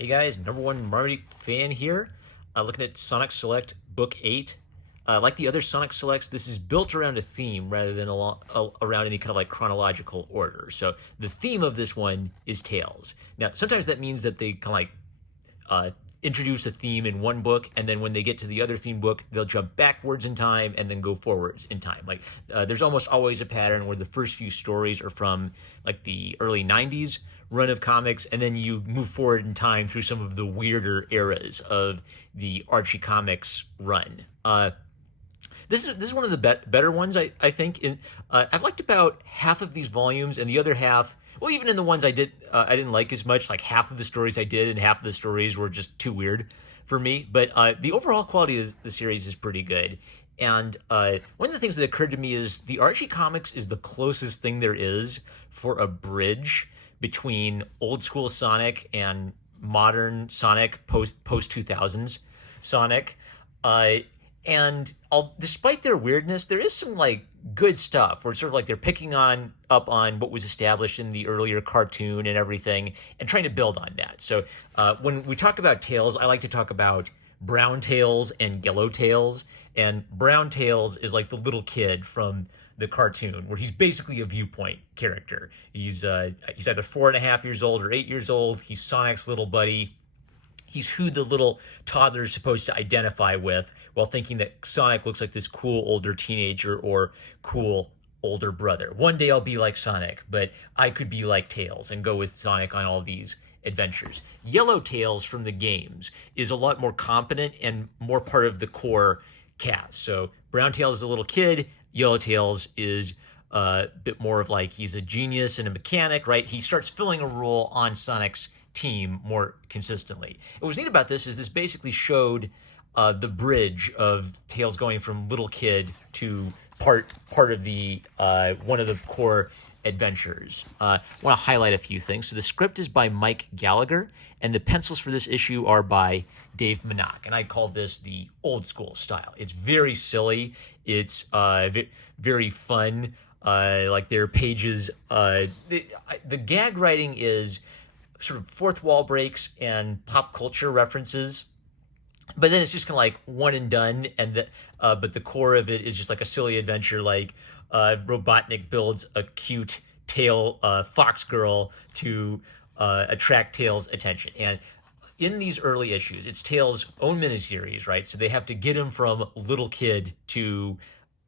Hey guys, number one Marty fan here, looking at Sonic Select Book 8. Like the other Sonic Selects, this is built around a theme rather than around any kind of like chronological order. So the theme of this one is Tails. Now, sometimes that means that they kind of like introduce a theme in one book, and then when they get to the other theme book, they'll jump backwards in time and then go forwards in time. Like there's almost always a pattern where the first few stories are from like the early 90s run of comics, and then you move forward in time through some of the weirder eras of the Archie Comics run. This is one of the better ones, I think. I've liked about half of these volumes, and the other half, well, even in the ones I didn't like as much. Like half of the stories I did, and half of the stories were just too weird for me. But the overall quality of the series is pretty good. And one of the things that occurred to me is the Archie Comics is the closest thing there is for a bridge between old school Sonic and modern Sonic, post 2000s Sonic. And despite their weirdness, there is some like good stuff where it's sort of like they're picking up on what was established in the earlier cartoon and everything, and trying to build on that. So when we talk about Tails, I like to talk about Brown Tails and Yellow Tails. And Brown Tails is like the little kid from the cartoon, where he's basically a viewpoint character. He's either 4.5 years old or 8 years old. He's Sonic's little buddy. He's who the little toddler is supposed to identify with, while thinking that Sonic looks like this cool older teenager or cool older brother. One day I'll be like Sonic, but I could be like Tails and go with Sonic on all these adventures. Yellow Tails from the games is a lot more competent and more part of the core cast. So Brown Tails is a little kid. Yellow Tails is a bit more of like he's a genius and a mechanic, right? He starts filling a role on Sonic's team more consistently. And what's neat about this is this basically showed the bridge of Tails going from little kid to part of the one of the core adventures. I want to highlight a few things. So the script is by Mike Gallagher, and the pencils for this issue are by Dave Minnock, and I call this the old school style. It's very silly. It's very fun. Like their pages, the gag writing is sort of fourth wall breaks and pop culture references, but then it's just kind of like one and done. And but the core of it is just like a silly adventure. Like Robotnik builds a cute tail fox girl to attract Tails' attention. And in these early issues, it's Tails' own miniseries, right? So they have to get him from little kid to,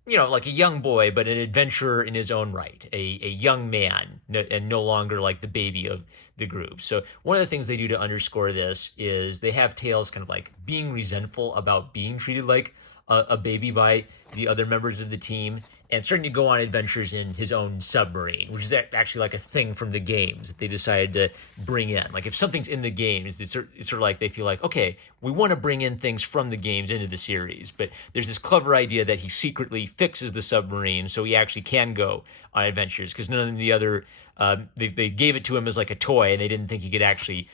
like a young boy, but an adventurer in his own right, a young man, and no longer like the baby of the group. So one of the things they do to underscore this is they have Tails kind of like being resentful about being treated like a baby by the other members of the team, and starting to go on adventures in his own submarine, which is actually like a thing from the games that they decided to bring in. Like if something's in the games, it's sort of like they feel like, okay, we want to bring in things from the games into the series, but there's this clever idea that he secretly fixes the submarine so he actually can go on adventures, because none of the other, they gave it to him as like a toy, and they didn't think he could actually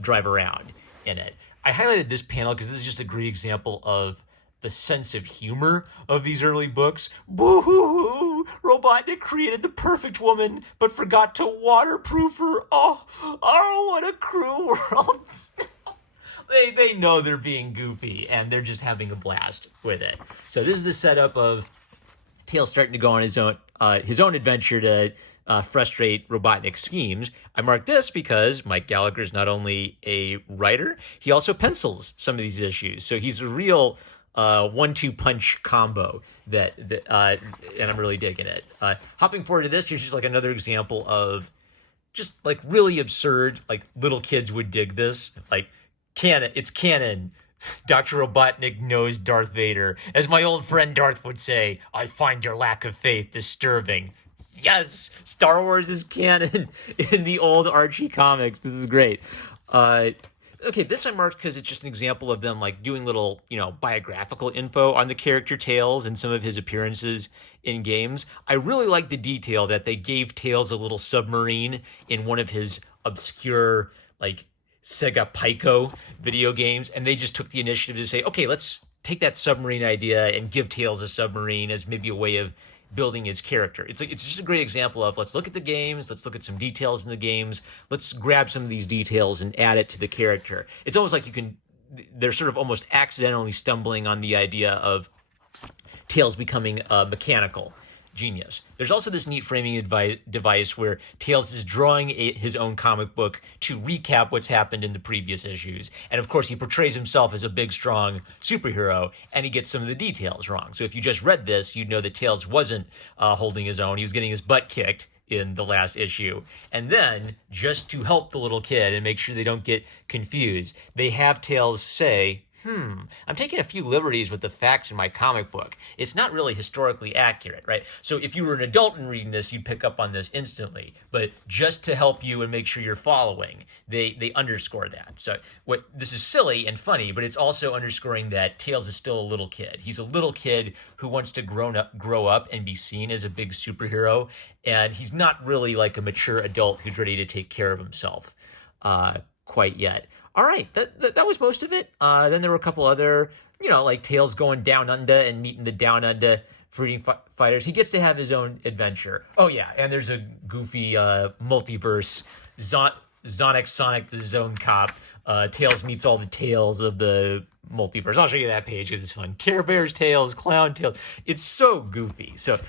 drive around in it. I highlighted this panel because this is just a great example of the sense of humor of these early books. Boo-hoo-hoo! Robotnik created the perfect woman, but forgot to waterproof her. Oh, what a cruel world. They know they're being goofy, and they're just having a blast with it. So this is the setup of Tails starting to go on his own adventure to frustrate Robotnik's schemes. I mark this because Mike Gallagher is not only a writer, he also pencils some of these issues. So he's a real 1-2 punch combo that and I'm really digging it. Hopping forward to this, here's just like another example of just like really absurd, like little kids would dig this. Like it's canon. Dr. Robotnik knows Darth Vader. As my old friend Darth would say, I find your lack of faith disturbing. Yes, Star Wars is canon in the old Archie comics. This is great. Okay, this I marked because it's just an example of them like doing little, biographical info on the character Tails and some of his appearances in games. I really like the detail that they gave Tails a little submarine in one of his obscure, like, Sega Pico video games, and they just took the initiative to say, okay, let's take that submarine idea and give Tails a submarine as maybe a way of building his character. It's just a great example of, let's look at the games, let's look at some details in the games, let's grab some of these details and add it to the character. It's almost like they're sort of almost accidentally stumbling on the idea of Tails becoming a mechanical genius. There's also this neat framing device where Tails is drawing his own comic book to recap what's happened in the previous issues. And of course, he portrays himself as a big, strong superhero, and he gets some of the details wrong. So if you just read this, you'd know that Tails wasn't holding his own. He was getting his butt kicked in the last issue. And then, just to help the little kid and make sure they don't get confused, they have Tails say, I'm taking a few liberties with the facts in my comic book. It's not really historically accurate, right? So if you were an adult and reading this, you'd pick up on this instantly. But just to help you and make sure you're following, they underscore that. So this is silly and funny, but it's also underscoring that Tails is still a little kid. He's a little kid who wants to grow up and be seen as a big superhero. And he's not really like a mature adult who's ready to take care of himself quite yet. All right, that was most of it. Then there were a couple other, like Tails going down under and meeting the down under freedom fighters. He gets to have his own adventure. Oh yeah, and there's a goofy multiverse, Sonic the Zone Cop. Tails meets all the Tails of the multiverse. I'll show you that page because it's fun. Care Bears Tails, Clown Tails. It's so goofy. So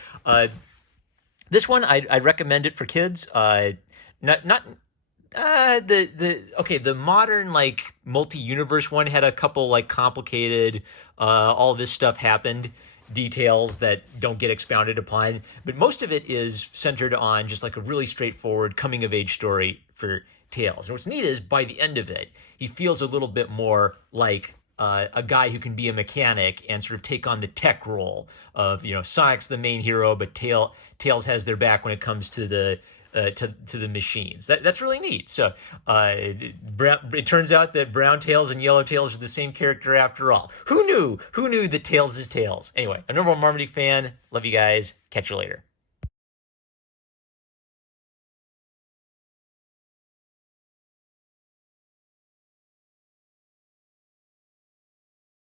this one, I'd recommend it for kids. The modern like multi-universe one had a couple like complicated all this stuff happened details that don't get expounded upon, but most of it is centered on just like a really straightforward coming of age story for Tails. And what's neat is by the end of it, he feels a little bit more like a guy who can be a mechanic and sort of take on the tech role of, Sonic's the main hero, but Tails has their back when it comes to the machines. That's really neat. So it turns out that Brown Tails and Yellow Tails are the same character after all. Who knew? Who knew that Tails is Tails? Anyway, I'm a Normal Marmaduke fan. Love you guys. Catch you later.